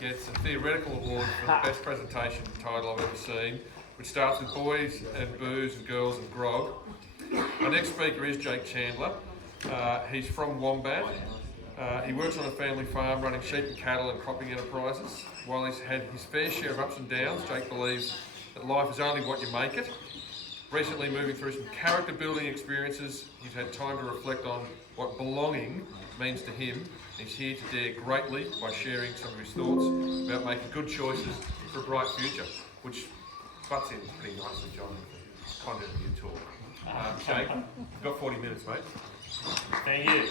gets a theoretical award for the best presentation title I've ever seen, which starts with boys and booze and girls and grog. Our next speaker is Jake Chandler. He's from Wombat. He works on a family farm running sheep and cattle and cropping enterprises. While he's had his fair share of ups and downs, Jake believes that life is only what you make it. Recently moving through some character building experiences, he's had time to reflect on what belonging means to him. He's here to dare greatly by sharing some of his thoughts about making good choices for a bright future, which butts in pretty nicely, John, with the content of your talk. Jake, you've got 40 minutes, mate. Thank you.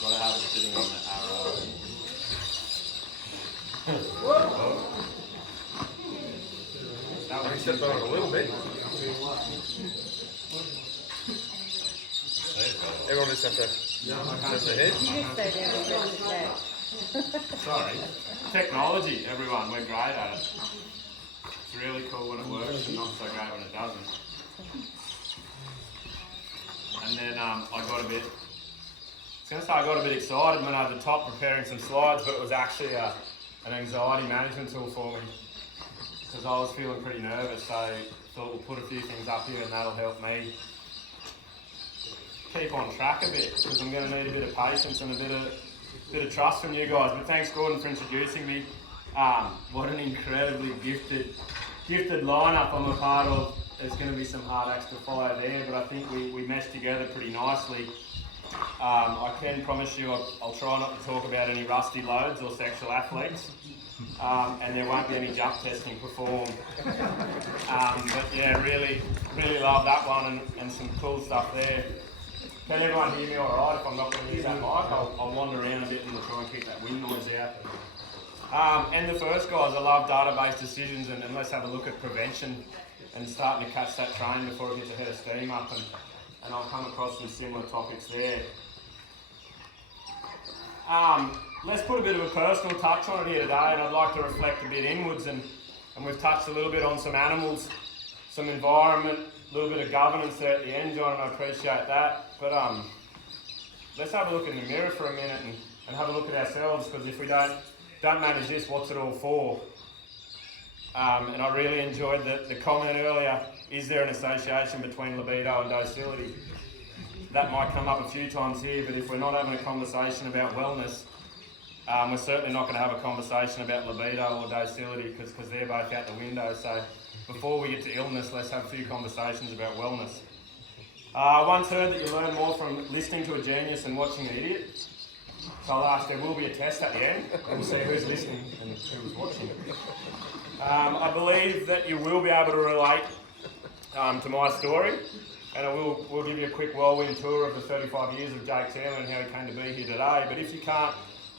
Gotta have it sitting on the arrow. He stepped on it a little bit. Everyone just have to lift their head. You just stay down and stretch your legs. Sorry. Technology, everyone, we're great at it. It's really cool when it works and not so great when it doesn't. And then I got a bit excited when I was at the top preparing some slides, but it was actually an anxiety management tool for me because I was feeling pretty nervous, so I thought we'll put a few things up here and that'll help me keep on track a bit because I'm going to need a bit of patience and a bit of trust from you guys. But thanks, Gordon, for introducing me. What an incredibly gifted lineup I'm a part of. There's going to be some hard acts to follow there, but I think we meshed together pretty nicely. I can promise you I'll try not to talk about any rusty loads or sexual athletes, and there won't be any jump testing performed. But yeah, really love that one and some cool stuff there. Can everyone hear me alright? If I'm not going to use that mic, I'll wander around a bit and try and keep that wind noise out. And the first, guys, I love database decisions, and let's have a look at prevention and starting to catch that train before it gets a head of steam up, and I'll come across some similar topics there. Let's put a bit of a personal touch on it here today, and I'd like to reflect a bit inwards, and we've touched a little bit on some animals, some environment, a little bit of governance there at the end, John, and I appreciate that. But let's have a look in the mirror for a minute and have a look at ourselves, because if we don't manage this, what's it all for? And I really enjoyed the comment earlier, is there an association between libido and docility? That might come up a few times here, but if we're not having a conversation about wellness, we're certainly not going to have a conversation about libido or docility because they're both out the window. So before we get to illness, let's have a few conversations about wellness. I once heard that you learn more from listening to a genius than watching an idiot. So I'll ask, there will be a test at the end, and we'll see who's listening and who's watching. I believe that you will be able to relate to my story, and we'll give you a quick whirlwind tour of the 35 years of Jake Chandler and how he came to be here today. But if you can't,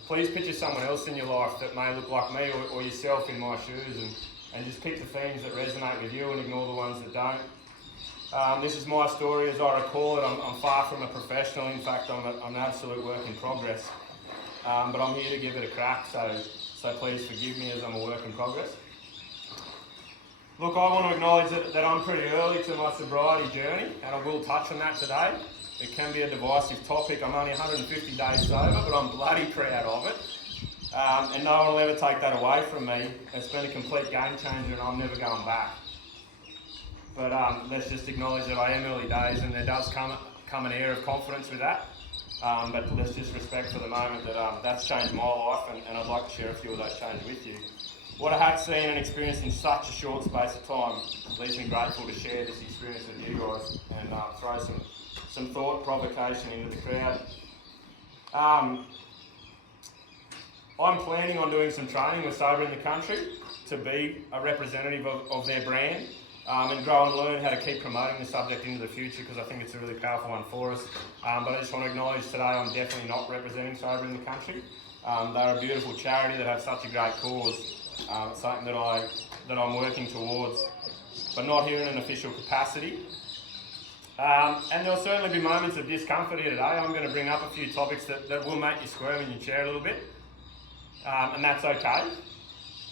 please picture someone else in your life that may look like me or yourself in my shoes, and just pick the themes that resonate with you and ignore the ones that don't. This is my story as I recall it. I'm far from a professional. In fact, I'm an absolute work in progress. But I'm here to give it a crack, so please forgive me as I'm a work in progress. Look, I want to acknowledge that I'm pretty early to my sobriety journey, and I will touch on that today. It can be a divisive topic. I'm only 150 days sober, but I'm bloody proud of it. And no one will ever take that away from me. It's been a complete game changer, and I'm never going back. But let's just acknowledge that I am early days, and there does come an air of confidence with that. But let's just respect for the moment that that's changed my life, and I'd like to share a few of those changes with you. What I have seen and experienced in such a short space of time leaves me grateful to share this experience with you guys and throw some thought provocation into the crowd. I'm planning on doing some training with Sober in the Country to be a representative of their brand and grow and learn how to keep promoting the subject into the future, because I think it's a really powerful one for us. But I just want to acknowledge today I'm definitely not representing Sober in the Country. They're a beautiful charity that have such a great cause. It's something that I'm working towards, but not here in an official capacity. And there'll certainly be moments of discomfort here today. I'm going to bring up a few topics that will make you squirm in your chair a little bit, and that's okay.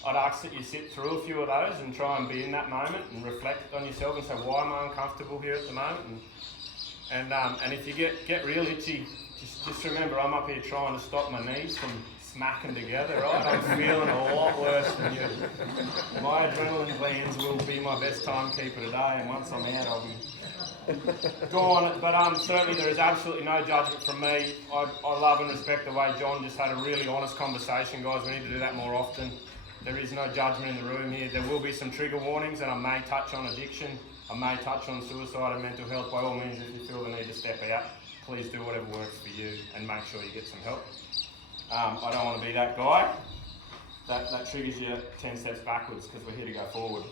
I'd ask that you sit through a few of those and try and be in that moment and reflect on yourself and say, why am I uncomfortable here at the moment? And if you get real itchy, just remember I'm up here trying to stop my knees from smacking together, right? I'm feeling a lot worse than you. My adrenaline glands will be my best timekeeper today, and once I'm out, I'll be gone. But certainly there is absolutely no judgment from me. I love and respect the way John just had a really honest conversation, guys. We need to do that more often. There is no judgment in the room here. There will be some trigger warnings, and I may touch on addiction. I may touch on suicide and mental health. By all means, if you feel the need to step out, please do whatever works for you and make sure you get some help. I don't want to be that guy that triggers you 10 steps backwards, because we're here to go forward.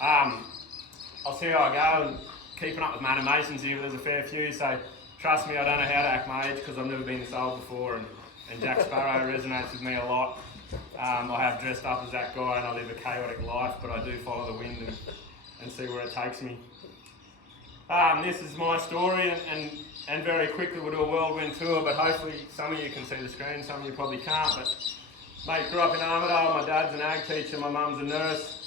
I'll see how I go, and keeping up with Man and Masons here, there's a fair few, so trust me, I don't know how to act my age because I've never been this old before, and Jack Sparrow resonates with me a lot. I have dressed up as that guy and I live a chaotic life, but I do follow the wind and see where it takes me. This is my story, and very quickly we'll do a whirlwind tour, but hopefully some of you can see the screen, some of you probably can't. But mate, grew up in Armidale. My dad's an ag teacher, my mum's a nurse.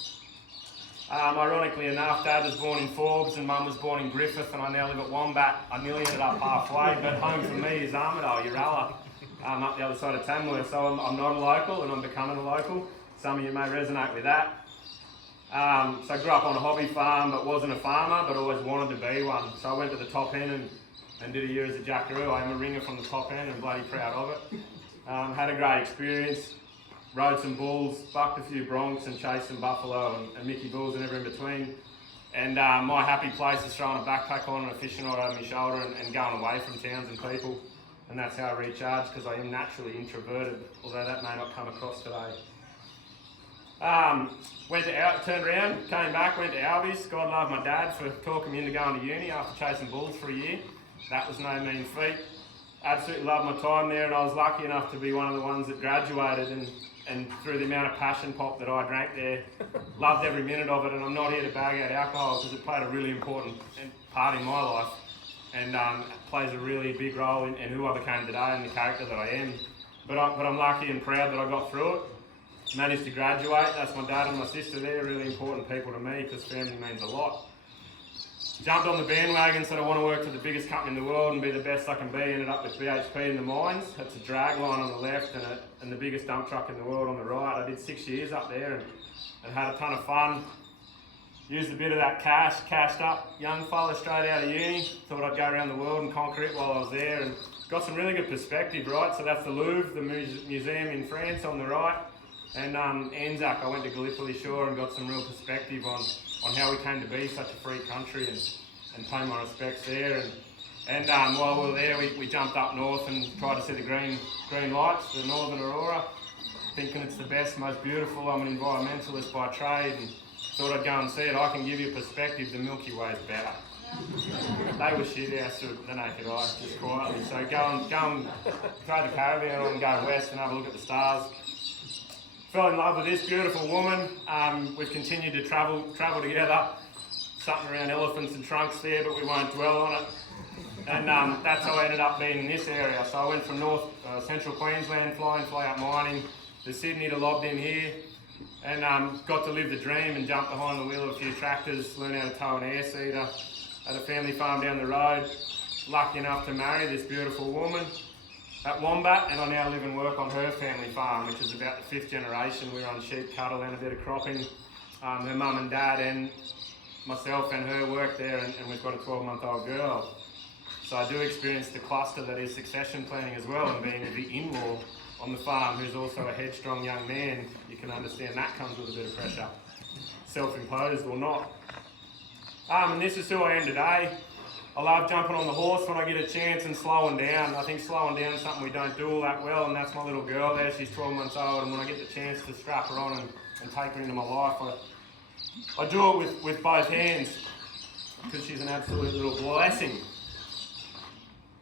Ironically enough, Dad was born in Forbes and Mum was born in Griffith, and I now live at Wombat. I nearly ended up halfway, but home for me is Armidale, Uralla, up the other side of Tamworth. So I'm not a local, and I'm becoming a local. Some of you may resonate with that. So I grew up on a hobby farm, but wasn't a farmer, but always wanted to be one. So I went to the top end and did a year as a jackaroo. I am a ringer from the top end and bloody proud of it. Had a great experience. Rode some bulls, bucked a few broncs and chased some buffalo and Mickey bulls and everything in between. And my happy place is throwing a backpack on and a fishing rod over my shoulder and going away from towns and people. And that's how I recharge, because I am naturally introverted, although that may not come across today. Turned around, came back, went to Albies. God love my dad for talking me into going to uni after chasing bulls for a year. That was no mean feat. Absolutely loved my time there, and I was lucky enough to be one of the ones that graduated, and through the amount of passion pop that I drank there, loved every minute of it. And I'm not here to bag out alcohol, because it played a really important part in my life, and plays a really big role in who I became today and the character that I am. But I'm lucky and proud that I got through it. Managed to graduate. That's my dad and my sister there, really important people to me, because family means a lot. Jumped on the bandwagon, said I want to work for the biggest company in the world and be the best I can be. Ended up with BHP in the mines. That's a drag line on the left and the biggest dump truck in the world on the right. I did 6 years up there and had a ton of fun. Used a bit of that cash, cashed up, young fella straight out of uni. Thought I'd go around the world and conquer it while I was there, and got some really good perspective, right? So that's the Louvre, the museum in France on the right. And Anzac, I went to Gallipoli Shore and got some real perspective on how we came to be such a free country, and pay my respects there. And while we were there, we jumped up north and tried to see the green lights, the Northern Aurora, thinking it's the best, most beautiful. I'm an environmentalist by trade, and thought I'd go and see it. I can give you a perspective, the Milky Way is better. They were shit out to the naked eye, just quietly. So go and throw the caravan on and go west and have a look at the stars. Fell in love with this beautiful woman. We've continued to travel together. Something around elephants and trunks there, but we won't dwell on it. And that's how I ended up being in this area. So I went from central Queensland, fly out mining, to Sydney to Lobdin here, and got to live the dream and jump behind the wheel of a few tractors, learn how to tow an air seeder at a family farm down the road. Lucky enough to marry this beautiful woman at Wombat, and I now live and work on her family farm, which is about the 5th generation. We run sheep, cattle and a bit of cropping. Her mum and dad and myself and her work there, and we've got a 12-month-old girl. So I do experience the cluster that is succession planning as well, and being the in-law on the farm who's also a headstrong young man. You can understand that comes with a bit of pressure, self-imposed or not. And this is who I am today. I love jumping on the horse when I get a chance and slowing down. I think slowing down is something we don't do all that well, and that's my little girl there. She's 12 months old, and when I get the chance to strap her on and take her into my life, I do it with both hands, because she's an absolute little blessing.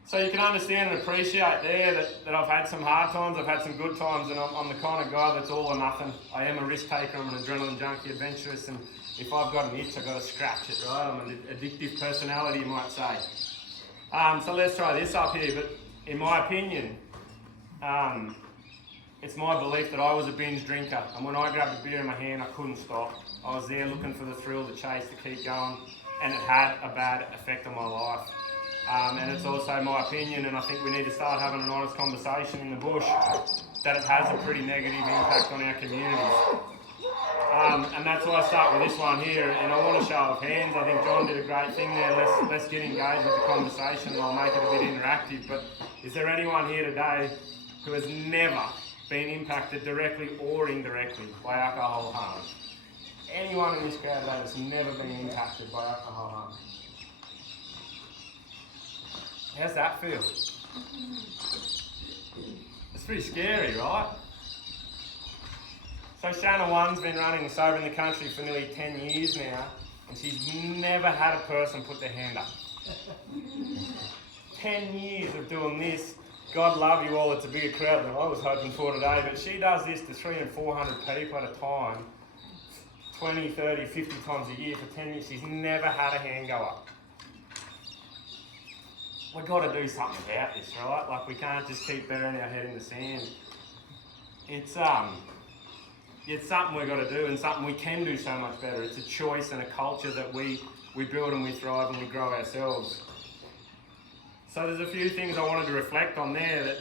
So you can understand and appreciate there that I've had some hard times, I've had some good times, and I'm the kind of guy that's all or nothing. I am a risk taker, I'm an adrenaline junkie, adventurous, and if I've got an itch, I've got to scratch it, right? I'm an addictive personality, you might say. So let's try this up here, but in my opinion, It's my belief that I was a binge drinker, and when I grabbed a beer in my hand, I couldn't stop. I was there looking for the thrill, the chase, to keep going, and it had a bad effect on my life. And it's also my opinion, and I think we need to start having an honest conversation in the bush, that it has a pretty negative impact on our communities. And that's why I start with this one here, and I want a show of hands. I think John did a great thing there. Let's get engaged with the conversation, and I'll make it a bit interactive. But is there anyone here today who has never been impacted directly or indirectly by alcohol harm? Anyone in this crowd today that's never been impacted by alcohol harm? How's that feel? It's pretty scary, right? So Shanna One's been running sober in the country for nearly 10 years now, and she's never had a person put their hand up. 10 years of doing this. God love you all, it's a bigger crowd than I was hoping for today, but she does this to 300 and 400 people at a time, 20, 30, 50 times a year for 10 years. She's never had a hand go up. We've got to do something about this, right? Like, we can't just keep burying our head in the sand. It's something we've got to do, and something we can do so much better. It's a choice and a culture that we build and we thrive and we grow ourselves. So there's a few things I wanted to reflect on there,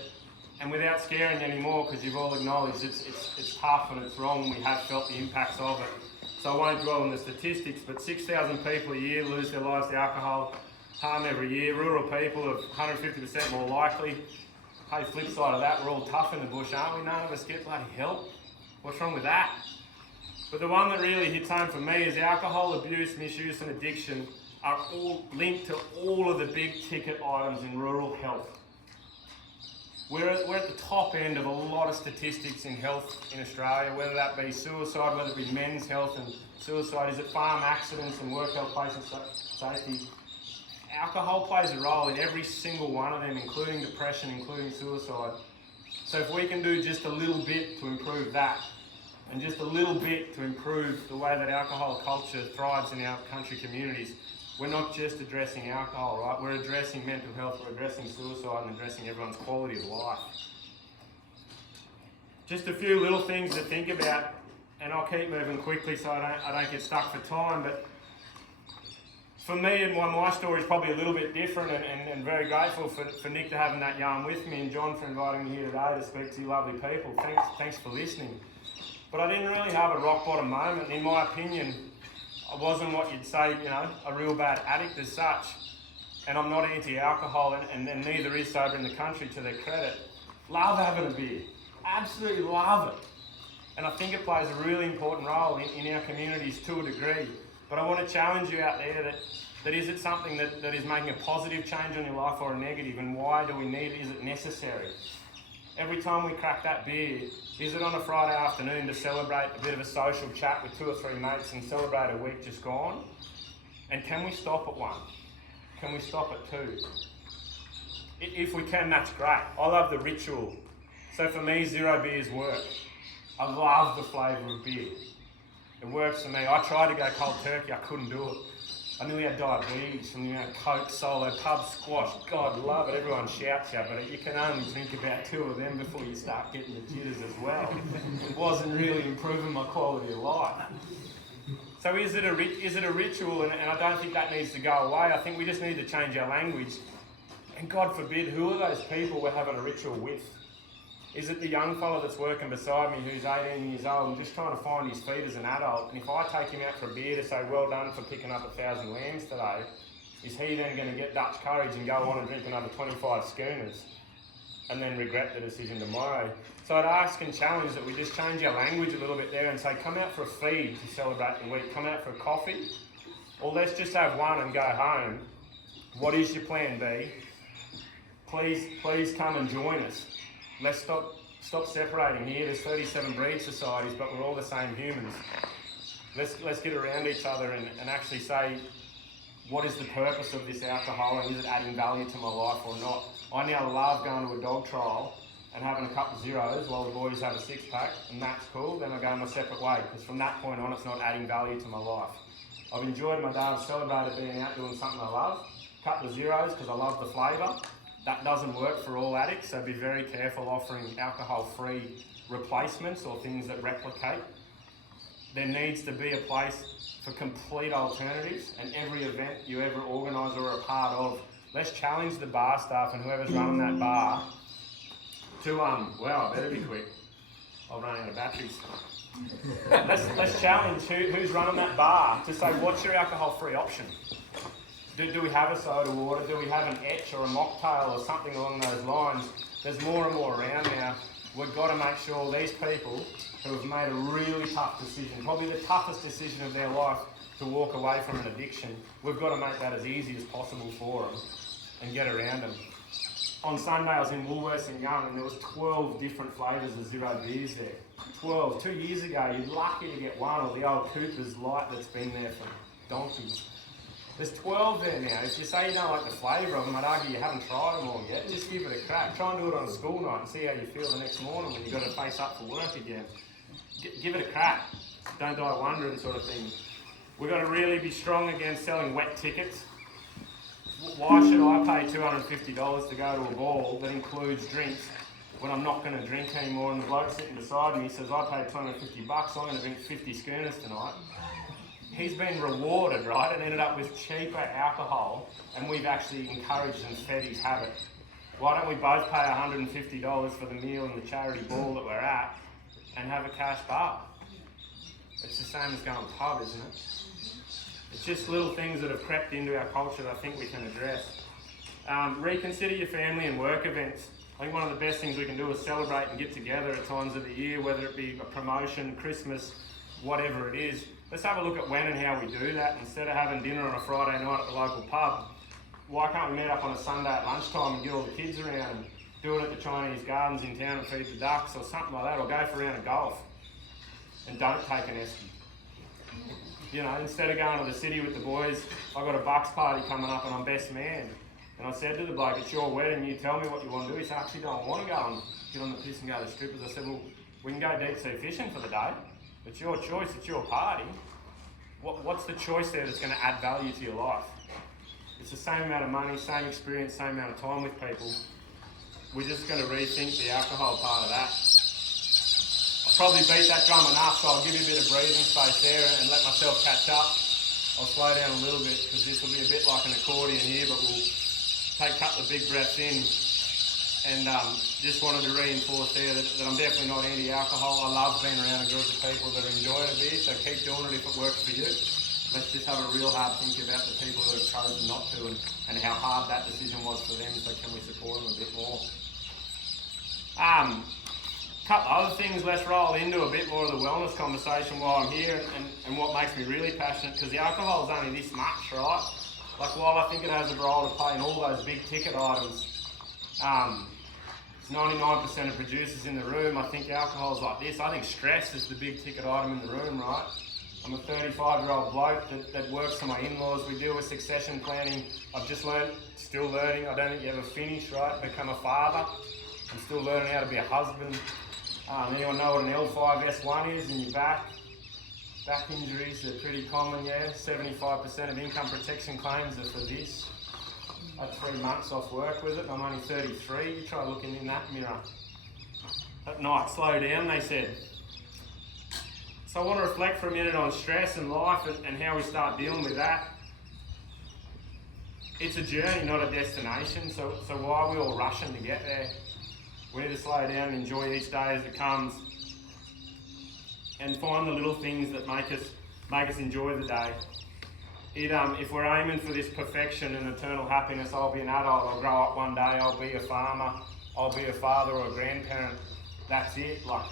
and without scaring you anymore, because you've all acknowledged it's tough and it's wrong, and we have felt the impacts of it. So I won't dwell on the statistics, but 6,000 people a year lose their lives to alcohol harm every year. Rural people are 150% more likely. Hey, flip side of that, we're all tough in the bush, aren't we? None of us get bloody help. What's wrong with that? But the one that really hits home for me is alcohol abuse, misuse and addiction are all linked to all of the big ticket items in rural health. We're at the top end of a lot of statistics in health in Australia, whether that be suicide, whether it be men's health and suicide, is it farm accidents and work health, place and safety. Alcohol plays a role in every single one of them, including depression, including suicide. So if we can do just a little bit to improve that, and just a little bit to improve the way that alcohol culture thrives in our country communities, we're not just addressing alcohol, right? We're addressing mental health, we're addressing suicide, and addressing everyone's quality of life. Just a few little things to think about, and I'll keep moving quickly so I don't get stuck for time, but for me, and my story is probably a little bit different, and very grateful for Nick to having that yarn with me, and John for inviting me here today to speak to you lovely people. Thanks for listening. But I didn't really have a rock bottom moment. In my opinion, I wasn't what you'd say, a real bad addict as such. And I'm not anti-alcohol, and neither is Sober in the Country, to their credit. Love having a beer. Absolutely love it. And I think it plays a really important role in our communities to a degree. But I want to challenge you out there that is it something that is making a positive change on your life or a negative, and why do we need it? Is it necessary? Every time we crack that beer, is it on a Friday afternoon to celebrate a bit of a social chat with 2 or 3 mates and celebrate a week just gone? And can we stop at 1? Can we stop at 2? If we can, that's great. I love the ritual. So for me, 0 beers work. I love the flavour of beer. It works for me. I tried to go cold turkey, I couldn't do it. I nearly had diabetes from Coke, Solo, pub squash. God love it, everyone shouts you, but you can only drink about 2 of them before you start getting the jitters as well. It wasn't really improving my quality of life. So is it a ritual? And I don't think that needs to go away. I think we just need to change our language. And God forbid, who are those people we're having a ritual with? Is it the young fella that's working beside me who's 18 years old and just trying to find his feet as an adult? And if I take him out for a beer to say, well done for picking up 1,000 lambs today, is he then going to get Dutch courage and go on and drink another 25 schooners and then regret the decision tomorrow? So I'd ask and challenge that we just change our language a little bit there and say, come out for a feed to celebrate the week, come out for a coffee, or let's just have one and go home. What is your plan B? Please come and join us. Let's stop separating here. There's 37 breed societies, but we're all the same humans. Let's get around each other and actually say, what is the purpose of this alcohol, and is it adding value to my life or not? I now love going to a dog trial and having a couple of zeros while the boys have a 6-pack, and that's cool. Then I go my separate way, because from that point on, it's not adding value to my life. I've enjoyed my day. I've celebrated being out doing something I love. A couple of zeros because I love the flavour. That doesn't work for all addicts, so be very careful offering alcohol-free replacements or things that replicate. There needs to be a place for complete alternatives, and every event you ever organise or are a part of, let's challenge the bar staff and whoever's running that bar to, well, I better be quick. I'll run out of batteries. Let's challenge who's running that bar to say, what's your alcohol-free option? Do we have a soda water? Do we have an etch or a mocktail or something along those lines? There's more and more around now. We've got to make sure these people who have made a really tough decision, probably the toughest decision of their life, to walk away from an addiction, we've got to make that as easy as possible for them and get around them. On Sunday I was in Woolworths and Young, and there was 12 different flavours of zero beers there. 12. 2 years ago you're lucky to get one, or the old Cooper's Light that's been there for donkeys. There's 12 there now. If you say you don't like the flavour of them, I'd argue you haven't tried them all yet. Just give it a crack. Try and do it on a school night and see how you feel the next morning when you've got to face up for work again. Give it a crack. Don't die wondering, sort of thing. We've got to really be strong against selling wet tickets. Why should I pay $250 to go to a ball that includes drinks when I'm not going to drink anymore? And the bloke sitting beside me says, I paid $250, I'm going to drink 50 schooners tonight. He's been rewarded, right, and ended up with cheaper alcohol, and we've actually encouraged and fed his habit. Why don't we both pay $150 for the meal and the charity ball that we're at and have a cash bar? It's the same as going to pub, isn't it? It's just little things that have crept into our culture that I think we can address. Reconsider your family and work events. I think one of the best things we can do is celebrate and get together at times of the year, whether it be a promotion, Christmas, whatever it is. Let's have a look at when and how we do that. Instead of having dinner on a Friday night at the local pub, why can't we meet up on a Sunday at lunchtime and get all the kids around and do it at the Chinese gardens in town and feed the ducks or something like that, or go for a round of golf and don't take an esky. You know, instead of going to the city with the boys, I've got a bucks party coming up and I'm best man. And I said to the bloke, it's your wedding, you tell me what you want to do. He said, I actually don't want to go and get on the piss and go to the strippers. I said, well, we can go deep sea fishing for the day. It's your choice, it's your party. What's the choice there that's going to add value to your life? It's the same amount of money, same experience, same amount of time with people. We're just going to rethink the alcohol part of that. I've probably beat that drum enough, so I'll give you a bit of breathing space there and let myself catch up. I'll slow down a little bit because this will be a bit like an accordion here, but we'll take a couple of big breaths in. And just wanted to reinforce there that I'm definitely not anti-alcohol. I love being around a group of people that are enjoying a beer, so keep doing it if it works for you. Let's just have a real hard think about the people that have chosen not to and how hard that decision was for them, so can we support them a bit more. Couple other things, let's roll into a bit more of the wellness conversation while I'm here and what makes me really passionate, because the alcohol is only this much, right? Like, while I think it has a role to play in all those big ticket items, 99% of producers in the room, I think alcohol's like this. I think stress is the big ticket item in the room, right? I'm a 35-year-old bloke that works for my in-laws. We deal with succession planning. I've just learned, still learning. I don't think you ever finish, right? Become a father. I'm still learning how to be a husband. Anyone know what an L5S1 is in your back? Back injuries are pretty common, yeah. 75% of income protection claims are for this. I had 3 months off work with it. I'm only 33. You try looking in that mirror. At night, slow down, they said. So I want to reflect for a minute on stress and life and how we start dealing with that. It's a journey, not a destination. So why are we all rushing to get there? We need to slow down and enjoy each day as it comes, and find the little things that make us enjoy the day. If we're aiming for this perfection and eternal happiness, I'll be an adult, I'll grow up one day, I'll be a farmer, I'll be a father or a grandparent. That's it. Like,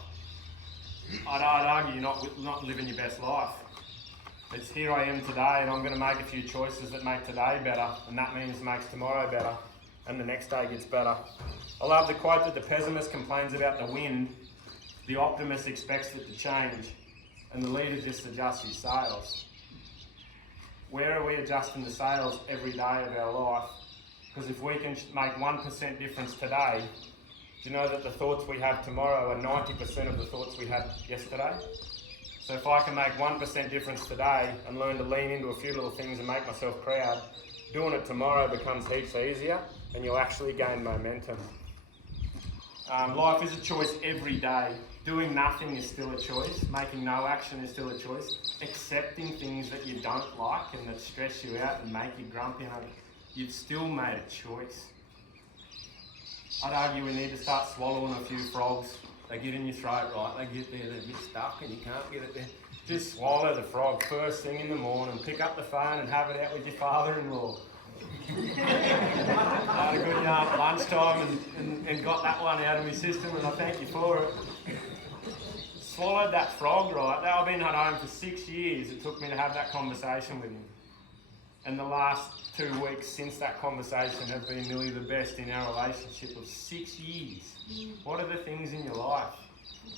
I'd argue you're not living your best life. It's here I am today, and I'm going to make a few choices that make today better, and that means makes tomorrow better, and the next day gets better. I love the quote that the pessimist complains about the wind, the optimist expects it to change, and the leader just adjusts his sails. Where are we adjusting the sails every day of our life? Because if we can make 1% difference today, do you know that the thoughts we have tomorrow are 90% of the thoughts we had yesterday? So if I can make 1% difference today and learn to lean into a few little things and make myself proud, doing it tomorrow becomes heaps easier and you'll actually gain momentum. Life is a choice every day. Doing nothing is still a choice. Making no action is still a choice. Accepting things that you don't like and that stress you out and make you grumpy, you've still made a choice. I'd argue we need to start swallowing a few frogs. They get in your throat, right? They get there, they get stuck and you can't get it there. Just swallow the frog first thing in the morning, pick up the phone and have it out with your father-in-law. I had a good yarn at lunchtime and got that one out of my system, and I thank you for it. Swallowed that frog, right? I've been at home for 6 years. It took me to have that conversation with him. And the last 2 weeks since that conversation have been nearly the best in our relationship of 6 years. What are the things in your life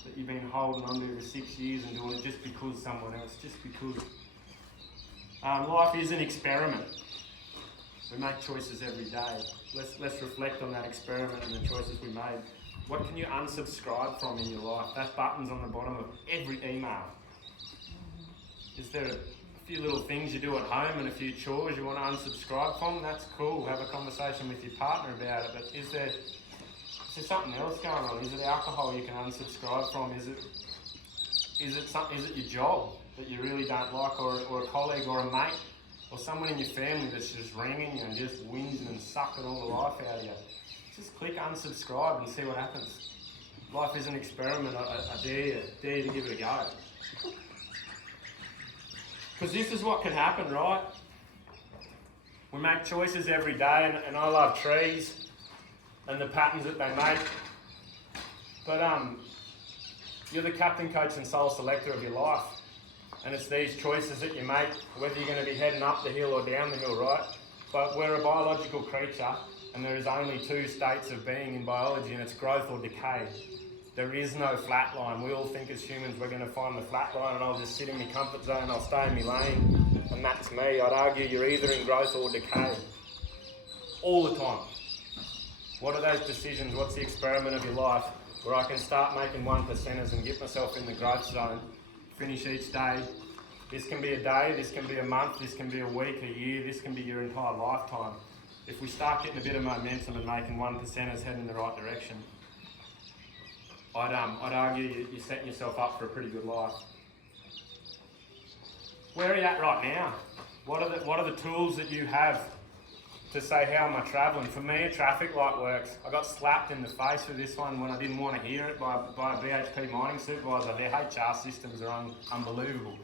that you've been holding on to for 6 years and doing it just because someone else, just because? Life is an experiment. We make choices every day. Let's reflect on that experiment and the choices we made. What can you unsubscribe from in your life? That button's on the bottom of every email. Is there a few little things you do at home and a few chores you want to unsubscribe from? That's cool. Have a conversation with your partner about it. But is there something else going on? Is it alcohol you can unsubscribe from? Is it your job that you really don't like, or a colleague or a mate or someone in your family that's just ringing you and just whinging and sucking all the life out of you? Just click unsubscribe and see what happens. Life is an experiment. I dare you to give it a go. Because this is what can happen, right? We make choices every day, and I love trees and the patterns that they make. But you're the captain, coach and sole selector of your life. And it's these choices that you make, whether you're going to be heading up the hill or down the hill, right? But we're a biological creature, and there is only 2 states of being in biology, and it's growth or decay. There is no flat line. We all think as humans we're going to find the flat line, and I'll just sit in my comfort zone, I'll stay in my lane, and that's me. I'd argue you're either in growth or decay. All the time. What are those decisions? What's the experiment of your life where I can start making 1%ers and get myself in the growth zone, finish each day? This can be a day, this can be a month, this can be a week, a year, this can be your entire lifetime. If we start getting a bit of momentum and making 1%ers head in the right direction, I'd argue you're setting yourself up for a pretty good life. Where are you at right now? What are the tools that you have to say, how am I travelling? For me, a traffic light works. I got slapped in the face with this one when I didn't want to hear it by a BHP mining supervisor. Their HR systems are unbelievable.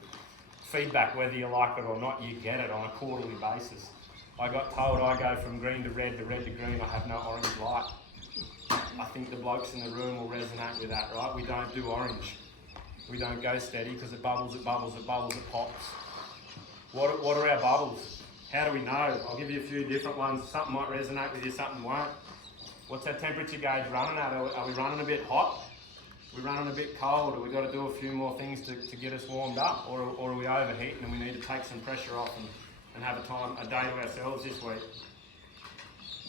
Feedback, whether you like it or not, you get it on a quarterly basis. I got told I go from green to red to green, I have no orange light. I think the blokes in the room will resonate with that, right? We don't do orange. We don't go steady because it bubbles, it pops. What are our bubbles? How do we know? I'll give you a few different ones. Something might resonate with you, something won't. What's our temperature gauge running at? Are we running a bit hot? Are we running a bit cold? Have we got to do a few more things to get us warmed up? Or are we overheating and we need to take some pressure off and have a day to ourselves this week?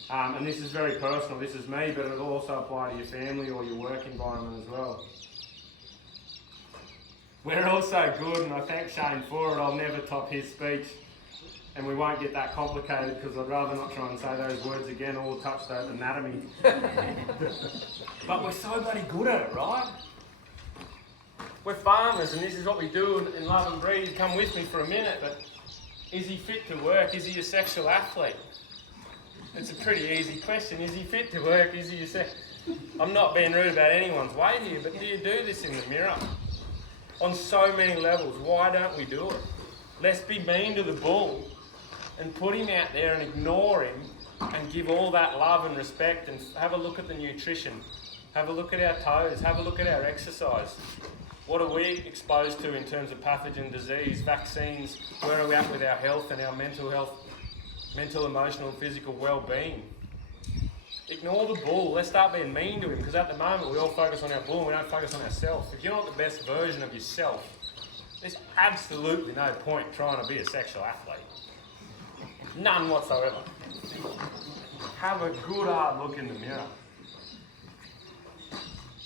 And this is very personal, this is me, but it'll also apply to your family or your work environment as well. We're also good, and I thank Shane for it. I'll never top his speech, and we won't get that complicated because I'd rather not try and say those words again, all touchstone anatomy. But we're so bloody good at it, right? We're farmers, and this is what we do in Love and Breed. Come with me for a minute, but is he fit to work? Is he a sexual athlete? It's a pretty easy question. Is he fit to work? Is he I'm not being rude about anyone's weight here, but do you do this in the mirror? On so many levels, why don't we do it? Let's be mean to the bull and put him out there and ignore him and give all that love and respect, and have a look at the nutrition. Have a look at our toes. Have a look at our exercise. What are we exposed to in terms of pathogen, disease, vaccines? Where are we at with our health and our mental health? Mental, emotional and physical well-being. Ignore the bull. Let's start being mean to him, because at the moment we all focus on our bull and we don't focus on ourselves. If you're not the best version of yourself, there's absolutely no point trying to be a sexual athlete. None whatsoever. Have a good hard look in the mirror.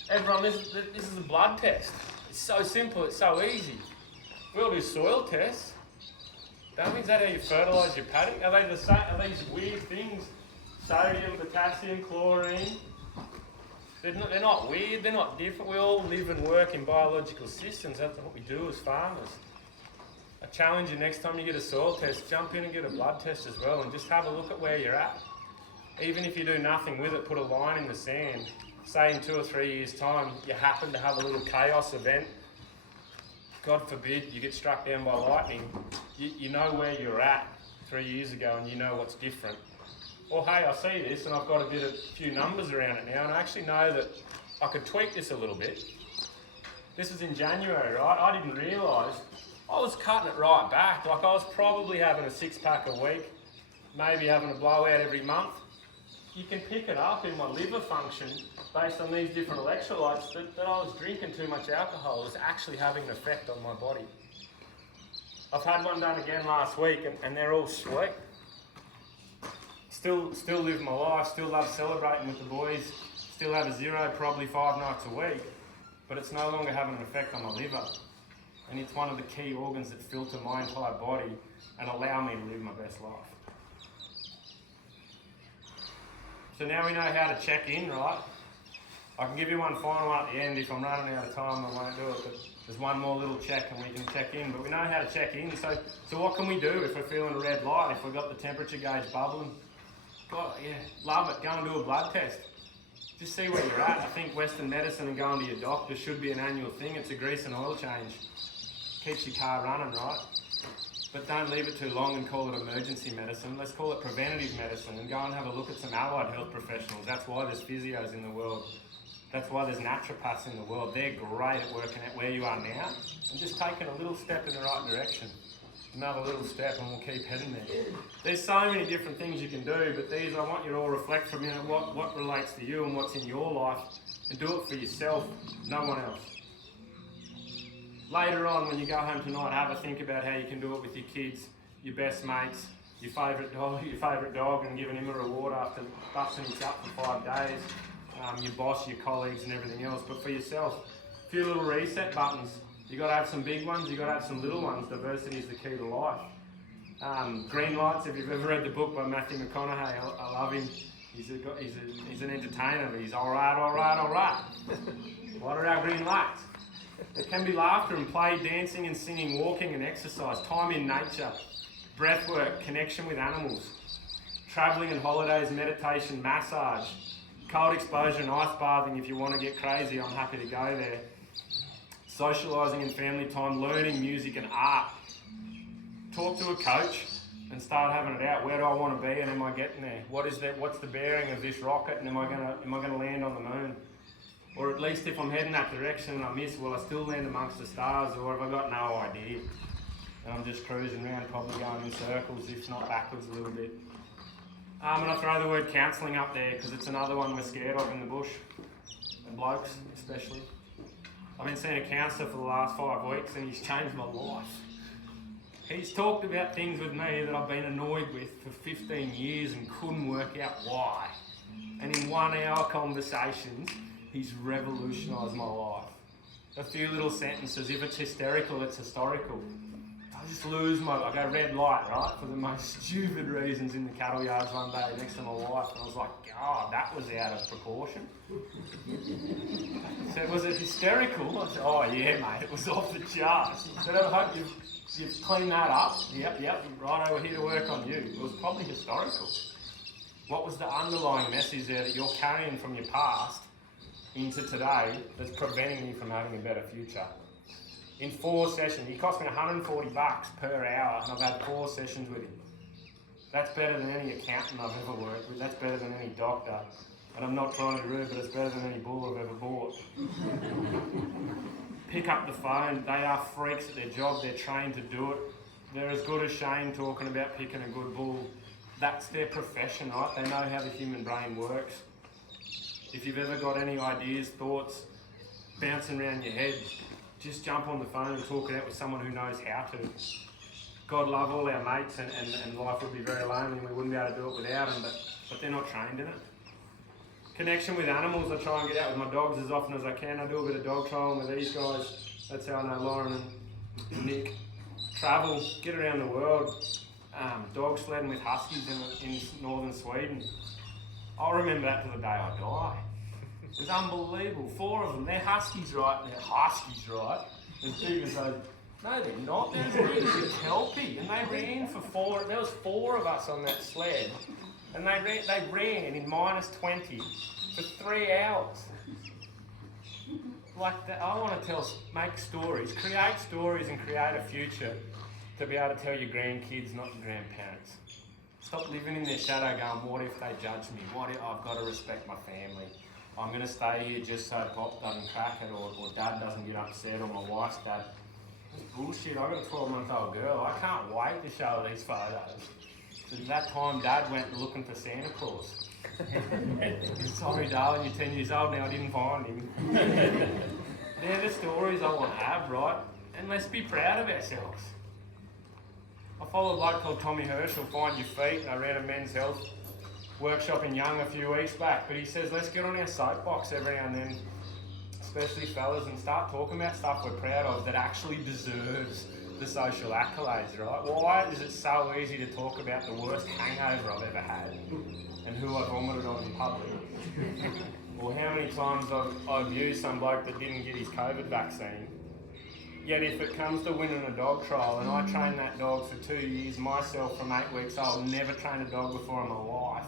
Everyone, this is a blood test. It's so simple, it's so easy. We'll do soil tests. Don't we? Is that how you fertilise your paddock? Are they the same? Are these weird things? Sodium, potassium, chlorine. they're not weird, they're not different. We all live and work in biological systems. That's what we do as farmers. I challenge you, next time you get a soil test, jump in and get a blood test as well and just have a look at where you're at. Even if you do nothing with it, put a line in the sand. Say in 2 or 3 years' time, you happen to have a little chaos event. God forbid you get struck down by lightning. You know where you're at 3 years ago and you know what's different. Or hey, I see this and I've got a few numbers around it now and I actually know that I could tweak this a little bit. This was in January, right? I didn't realise. I was cutting it right back. Like I was probably having a 6-pack a week, maybe having a blowout every month. You can pick it up in my liver function based on these different electrolytes that I was drinking too much alcohol was actually having an effect on my body. I've had one done again last week and they're all sweet. Still live my life, still love celebrating with the boys, still have a 0 probably 5 nights a week, but it's no longer having an effect on my liver. And it's one of the key organs that filter my entire body and allow me to live my best life. So now we know how to check in, right? I can give you one final one at the end. If I'm running out of time, I won't do it, but there's one more little check and we can check in. But we know how to check in, so what can we do if we're feeling a red light, if we've got the temperature gauge bubbling? God, yeah, love it. Go and do a blood test. Just see where you're at. I think Western medicine and going to your doctor should be an annual thing. It's a grease and oil change. Keeps your car running, right? But don't leave it too long and call it emergency medicine. Let's call it preventative medicine and go and have a look at some allied health professionals. That's why there's physios in the world. That's why there's naturopaths in the world. They're great at working out where you are now and just taking a little step in the right direction. Another little step and we'll keep heading there. There's so many different things you can do, but these I want you to all reflect from what relates to you and what's in your life and do it for yourself, no one else. Later on, when you go home tonight, have a think about how you can do it with your kids, your best mates, your favourite dog, and giving him a reward after busting his up for 5 days, your boss, your colleagues, and everything else. But for yourself, a few little reset buttons. You got to have some big ones. You got to have some little ones. Diversity is the key to life. Green Lights. If you've ever read the book by Matthew McConaughey, I love him. He's an entertainer. But he's all right. What are our green lights? It can be laughter and play, dancing and singing, walking and exercise, time in nature, breath work, connection with animals, travelling and holidays, meditation, massage, cold exposure and ice bathing. If you want to get crazy, I'm happy to go there. Socialising and family time, learning music and art. Talk to a coach and start having it out. Where do I want to be and am I getting there? What's the bearing of this rocket and am I gonna land on the moon? Or at least if I'm heading that direction and I miss, will I still land amongst the stars, or have I got no idea? And I'm just cruising around, probably going in circles, if not backwards a little bit. And I throw the word counselling up there because it's another one we're scared of in the bush, and blokes especially. I've been seeing a counsellor for the last 5 weeks and he's changed my life. He's talked about things with me that I've been annoyed with for 15 years and couldn't work out why. And in 1 hour conversations, he's revolutionised my life. A few little sentences. If it's hysterical, it's historical. I just lose I go red light, right? For the most stupid reasons in the cattle yards one day next to my wife. And I was like, God, that was out of proportion. He said, was it hysterical? I said, oh yeah, mate, it was off the charts. He said, I hope you've cleaned that up. Yep, right over here to work on you. It was probably historical. What was the underlying message there that you're carrying from your past into today that's preventing you from having a better future? In 4 sessions, he cost me $140 per hour and I've had 4 sessions with him. That's better than any accountant I've ever worked with, that's better than any doctor. And I'm not trying to be rude, but it's better than any bull I've ever bought. Pick up the phone, they are freaks at their job, they're trained to do it. They're as good as Shane talking about picking a good bull. That's their profession, right? They know how the human brain works. If you've ever got any ideas, thoughts bouncing around your head, just jump on the phone and talk it out with someone who knows how to. God love all our mates and life would be very lonely and we wouldn't be able to do it without them, but they're not trained in it. Connection with animals, I try and get out with my dogs as often as I can. I do a bit of dog trolling with these guys. That's how I know Lauren and Nick. Travel, get around the world. Dog sledding with huskies in northern Sweden. I'll remember that to the day I die. It was unbelievable. 4 of them. They're huskies, right? They're huskies, right? As big as those. No, they're not. They're as big as a kelpie. And they ran for 4. There was 4 of us on that sled. And they ran in -20 for 3 hours. Like that, I want to make stories, create stories and create a future to be able to tell your grandkids, not your grandparents. Stop living in their shadow going, what if they judge me? What if I've got to respect my family? I'm going to stay here just so Pop doesn't crack it or Dad doesn't get upset or my wife's dad. It's bullshit. I've got a 12-month-old girl. I can't wait to show her these photos. So that time Dad went looking for Santa Claus. Sorry darling, you're 10 years old now, I didn't find him. They're the stories I want to have, right? And let's be proud of ourselves. I followed a bloke called Tommy Herschel, Find Your Feet, and I ran a men's health workshop in Young a few weeks back. But he says, let's get on our soapbox every now and then, especially fellas, and start talking about stuff we're proud of that actually deserves the social accolades, right? Why is it so easy to talk about the worst hangover I've ever had and who I vomited on in public? Or how many times I've used some bloke that didn't get his COVID vaccine. Yet if it comes to winning a dog trial and I trained that dog for 2 years myself from 8 weeks old, never trained a dog before in my life.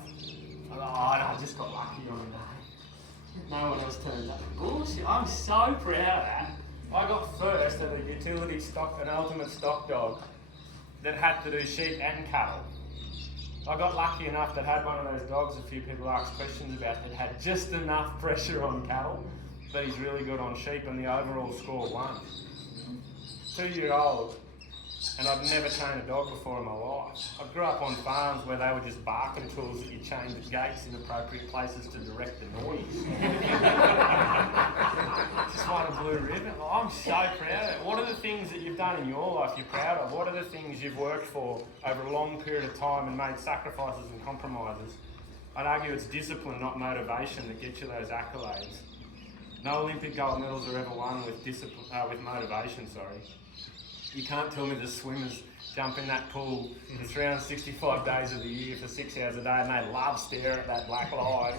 I go, oh no, I just got lucky on the day. No one else turned up. Bullshit, I'm so proud of that. I got first at a utility stock, an ultimate stock dog that had to do sheep and cattle. I got lucky enough that had one of those dogs a few people asked questions about that had just enough pressure on cattle, but he's really good on sheep, and the overall score won. 2-year-old, and I'd never trained a dog before in my life. I grew up on farms where they were just barking tools that you chained at gates in appropriate places to direct the noise. Just like a blue ribbon. Oh, I'm so proud of it. What are the things that you've done in your life you're proud of? What are the things you've worked for over a long period of time and made sacrifices and compromises? I'd argue it's discipline, not motivation, that gets you those accolades. No Olympic gold medals are ever won with with motivation, sorry. You can't tell me the swimmers jump in that pool 365 days of the year for 6 hours a day and they love stare at that black light.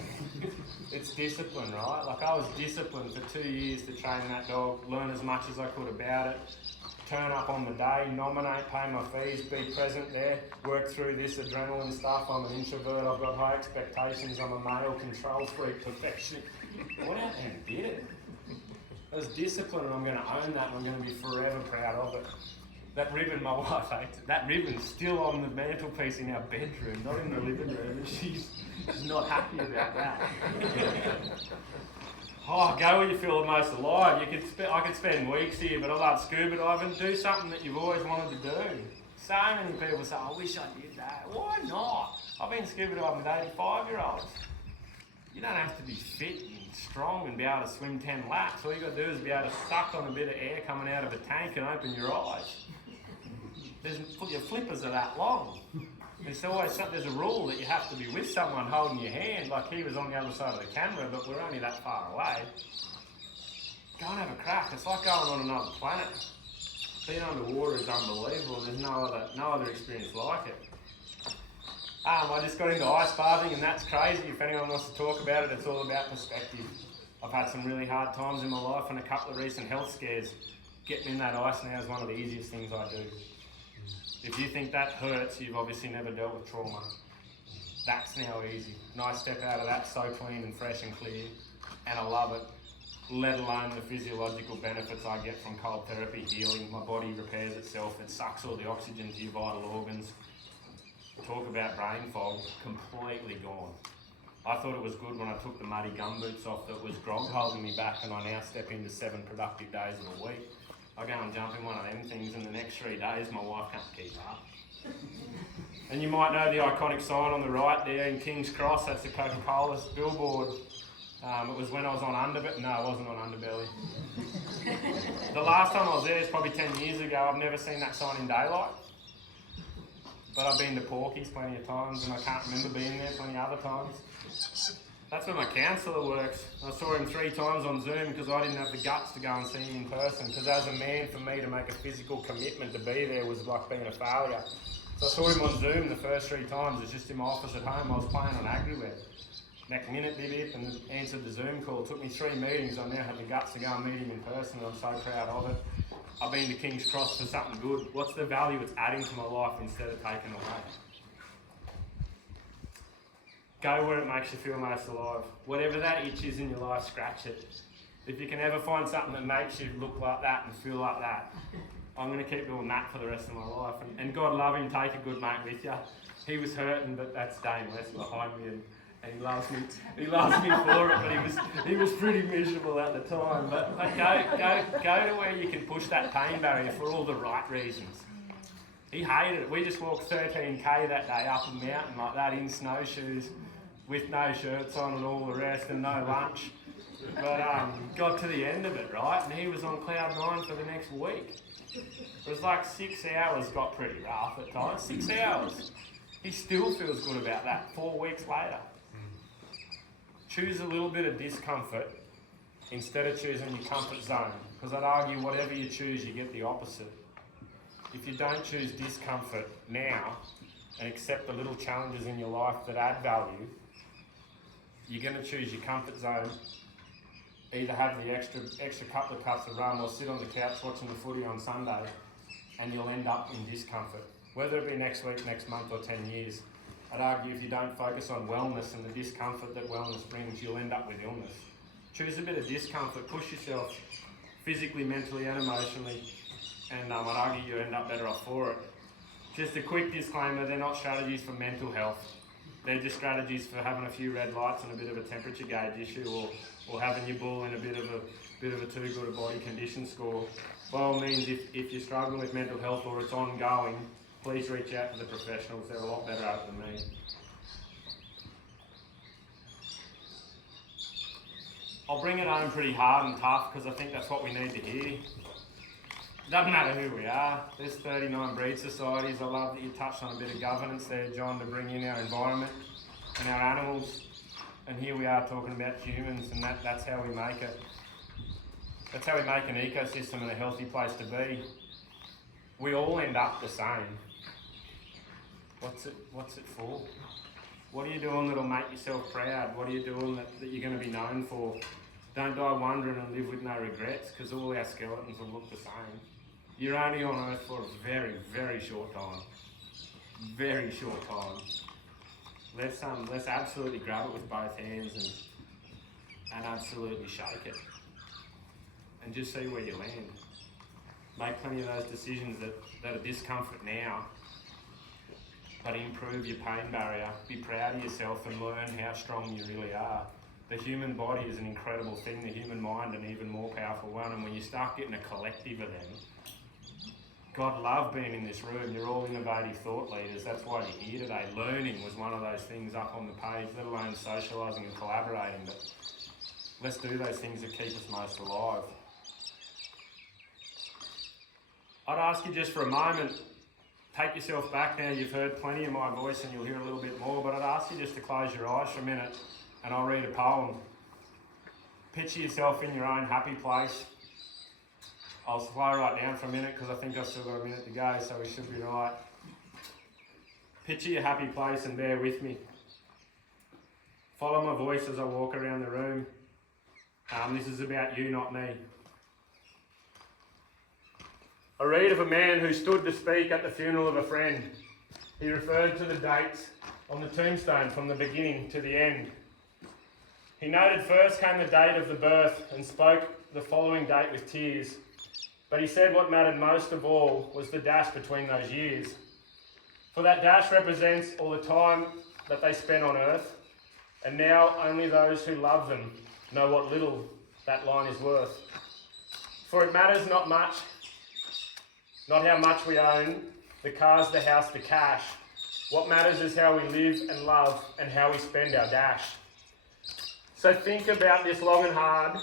It's discipline, right? Like I was disciplined for 2 years to train that dog, learn as much as I could about it, turn up on the day, nominate, pay my fees, be present there, work through this adrenaline stuff. I'm an introvert, I've got high expectations, I'm a male control freak, perfection. I went out there and did it. It was discipline and I'm going to own that and I'm going to be forever proud of it. That ribbon, my wife hates it. That ribbon's still on the mantelpiece in our bedroom, not in the living room, and she's not happy about that. Oh, go where you feel the most alive. I could spend weeks here, but I love scuba diving. Do something that you've always wanted to do. So many people say, I wish I did that. Why not? I've been scuba diving with 85-year-olds. You don't have to be fit and strong and be able to swim 10 laps. All you got to do is be able to suck on a bit of air coming out of a tank and open your eyes. Your flippers are that long. There's a rule that you have to be with someone holding your hand, like he was on the other side of the camera, but we're only that far away. Go and have a crack. It's like going on another planet. Being underwater is unbelievable. There's no other experience like it. I just got into ice bathing and that's crazy. If anyone wants to talk about it, it's all about perspective. I've had some really hard times in my life and a couple of recent health scares. Getting in that ice now is one of the easiest things I do. If you think that hurts, you've obviously never dealt with trauma. That's now easy. Nice step out of that, so clean and fresh and clear. And I love it, let alone the physiological benefits I get from cold therapy healing. My body repairs itself, it sucks all the oxygen to your vital organs. Talk about brain fog, completely gone. I thought it was good when I took the muddy gumboots off that was grog holding me back, and I now step into 7 productive days of a week. I go and jump in one of them things and the next 3 days my wife can't keep up. And you might know the iconic sign on the right there in King's Cross, that's the Coca-Cola billboard. It was when I was on Underbelly. No, I wasn't on Underbelly. The last time I was there is probably 10 years ago. I've never seen that sign in daylight. But I've been to Porky's plenty of times and I can't remember being there plenty of other times. That's where my counsellor works. I saw him 3 times on Zoom because I didn't have the guts to go and see him in person. Because as a man, for me to make a physical commitment to be there was like being a failure. So I saw him on Zoom the first 3 times. It's just in my office at home. I was playing on AgriWeb. Next minute, bip, and answered the Zoom call. It took me 3 meetings. I now have the guts to go and meet him in person, and I'm so proud of it. I've been to King's Cross for something good. What's the value it's adding to my life instead of taking away? Go where it makes you feel most alive. Whatever that itch is in your life, scratch it. If you can ever find something that makes you look like that and feel like that, I'm going to keep doing that for the rest of my life. And God love him, take a good mate with you. He was hurting, but that's Dane West behind me, and he loves me. He loves me for it, but he was pretty miserable at the time. But go to where you can push that pain barrier for all the right reasons. He hated it. We just walked 13k that day up a mountain like that in snowshoes, with no shirts on and all the rest, and no lunch. But got to the end of it, right? And he was on cloud 9 for the next week. It was like 6 hours, got pretty rough at times. 6 hours. He still feels good about that 4 weeks later. Choose a little bit of discomfort instead of choosing your comfort zone. Because I'd argue whatever you choose, you get the opposite. If you don't choose discomfort now and accept the little challenges in your life that add value, you're going to choose your comfort zone. Either have the extra couple of cups of rum or sit on the couch watching the footy on Sunday, and you'll end up in discomfort. Whether it be next week, next month or 10 years, I'd argue if you don't focus on wellness and the discomfort that wellness brings, you'll end up with illness. Choose a bit of discomfort, push yourself physically, mentally and emotionally, and I'd argue you end up better off for it. Just a quick disclaimer, they're not strategies for mental health. They're just strategies for having a few red lights and a bit of a temperature gauge issue, or having your bull in a bit of a too good a body condition score. By all means, if you're struggling with mental health or it's ongoing, please reach out to the professionals. They're a lot better at it than me. I'll bring it home pretty hard and tough because I think that's what we need to hear. It doesn't matter who we are. There's 39 breed societies. I love that you touched on a bit of governance there, John, to bring in our environment and our animals. And here we are talking about humans, and that's how we make it. That's how we make an ecosystem and a healthy place to be. We all end up the same. What's it for? What are you doing that'll make yourself proud? What are you doing that you're going to be known for? Don't die wondering and live with no regrets, because all our skeletons will look the same. You're only on earth for a very, very short time. Very short time. Let's absolutely grab it with both hands and absolutely shake it. And just see where you land. Make plenty of those decisions that are discomfort now, but improve your pain barrier. Be proud of yourself and learn how strong you really are. The human body is an incredible thing, the human mind an even more powerful one, and when you start getting a collective of them, God love being in this room. You're all innovative thought leaders. That's why you're here today. Learning was one of those things up on the page, let alone socialising and collaborating. But let's do those things that keep us most alive. I'd ask you just for a moment, take yourself back now. You've heard plenty of my voice and you'll hear a little bit more, but I'd ask you just to close your eyes for a minute and I'll read a poem. Picture yourself in your own happy place. I'll slow right down for a minute because I think I've still got a minute to go, so we should be right. Picture your happy place and bear with me. Follow my voice as I walk around the room. This is about you, not me. I read of a man who stood to speak at the funeral of a friend. He referred to the dates on the tombstone from the beginning to the end. He noted first came the date of the birth and spoke the following date with tears. But he said what mattered most of all was the dash between those years. For that dash represents all the time that they spent on earth, and now only those who love them know what little that line is worth. For it matters not much, not how much we own, the cars, the house, the cash. What matters is how we live and love and how we spend our dash. So think about this long and hard.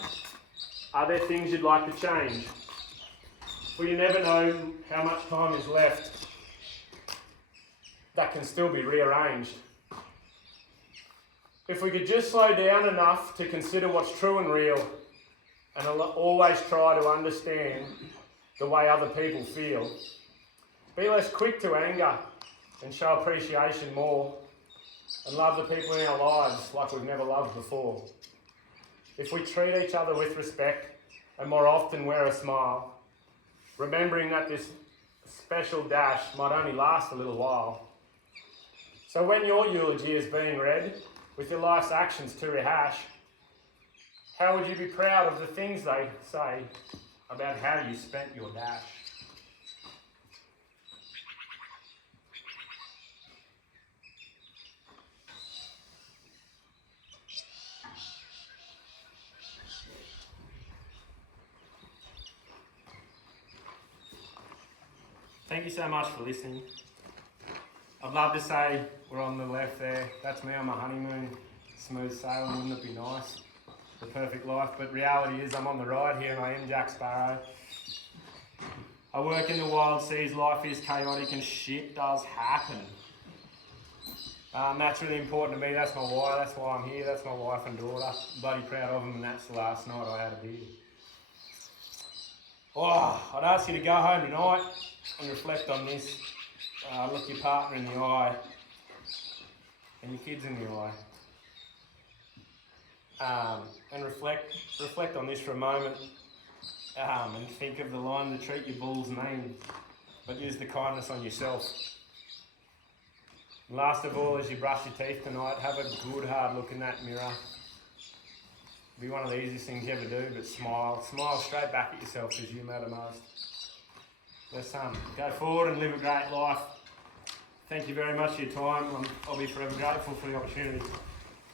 Are there things you'd like to change? For you never know how much time is left that can still be rearranged. If we could just slow down enough to consider what's true and real, and always try to understand the way other people feel. Be less quick to anger and show appreciation more. and love the people in our lives like we've never loved before. If we treat each other with respect and more often wear a smile, remembering that this special dash might only last a little while. So when your eulogy is being read, with your life's actions to rehash, how would you be proud of the things they say about how you spent your dash? Thank you so much for listening. I'd love to say we're on the left there. That's me on my honeymoon. Smooth sailing, wouldn't it be nice? The perfect life. But reality is I'm on the right here and I am Jack Sparrow. I work in the wild seas. Life is chaotic and shit does happen. That's really important to me. That's my why. That's why I'm here. That's my wife and daughter. I'm bloody proud of them, and that's the last night I had a beer. Oh, I'd ask you to go home tonight and reflect on this. Look your partner in the eye and your kids in the eye, and reflect on this for a moment, and think of the line to treat your bulls mean, but use the kindness on yourself. And last of all, as you brush your teeth tonight, have a good hard look in that mirror. Be one of the easiest things you ever do, but smile straight back at yourself because you matter most. Let's go forward and live a great life. Thank you very much for your time. I'll be forever grateful for the opportunity.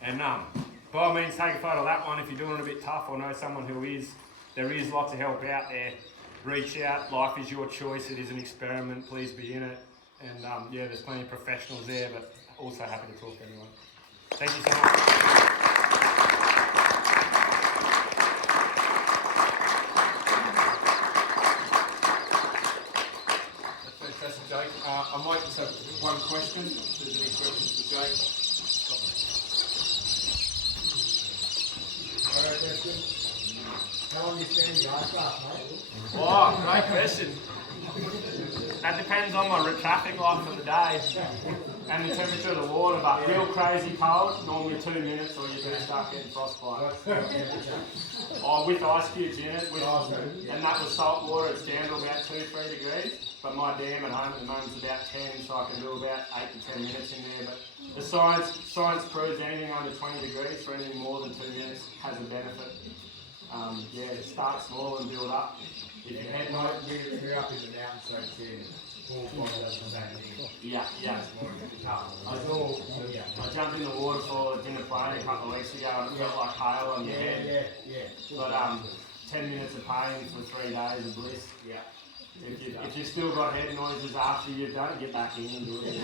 And by all means, take a photo of that one if you're doing it a bit tough or know someone who is. There is lots of help out there. Reach out. Life is your choice. It is an experiment. Please be in it. And yeah, there's plenty of professionals there, but also happy to talk to anyone. Thank you so much. Jake. I might just have one question. If there's any questions for Jake. How long you spending the ice bath, mate? Oh, great question. That depends on my traffic light for the day and the temperature of the water, but real crazy cold, normally 2 minutes or you're going to start getting frostbite. Oh, with ice cubes in it, and that was salt water, it's down to about 2-3 degrees. But my dam at home at the moment is about 10, so I can do about 8 to 10 minutes in there. But the science proves anything under 20 degrees for anything more than 2 minutes has a benefit. Yeah, start small and build up. If you head We're up in the mountains, so it's 4 kilometres from that thing. yeah. I jumped in the water for dinner party a couple of weeks ago and it felt like hail on your head. Yeah. But 10 minutes of pain for 3 days of bliss. Yeah. If you've still got head noises after you've done it, get back in and do it.